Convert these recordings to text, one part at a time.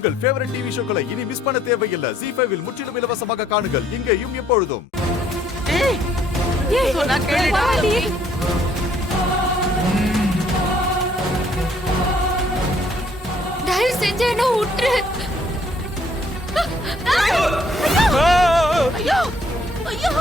உங்கள் favourite TV ஷோக்களை இனி miss பண்ண தேவையில்லை. ZEE5 இல் முற்றிலும் இலவசமாக காணுங்கள். இங்கேயும் எப்பொழுதும். தயவு செஞ்சு என்ன விட்டுரு. ஐயோ ஐயோ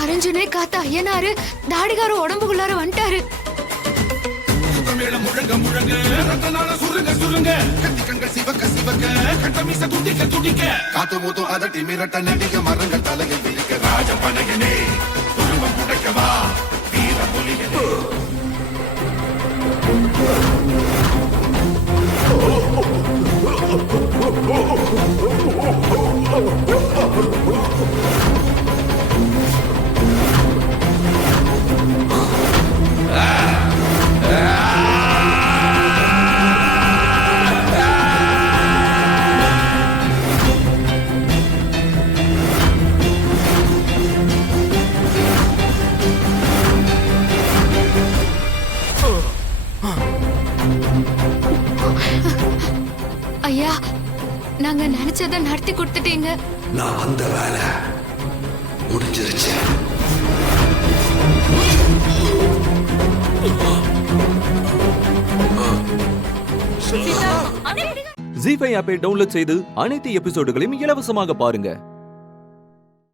அரஞ்சனே காத்த ஐயனாரு தாடிகார உடம்புக்குள்ளார வந்துட்டாரு. முழங்க முழங்க ரத்தனால சுருங்க சுருங்க கத்தி கண்கள் சிவக்க சிவக்க கட்டமீச துடிக்க துடிக்க காத்து மூத்தும் அதட்டி மிரட்ட நடிக்க மரங்கள் தலையில் விரிக்க ராஜ பனகனே உருவம் உடைக்கவா வீர புலிகனே. ஐயா, நாங்க நினைச்சதை நடத்தி கொடுத்துட்டீங்க. நான் அந்த வேலை முடிஞ்சிருச்சு. ZEE5 ஆப்பை டவுன்லோட் செய்து அனைத்து எபிசோடுகளையும் இலவசமாக பாருங்க.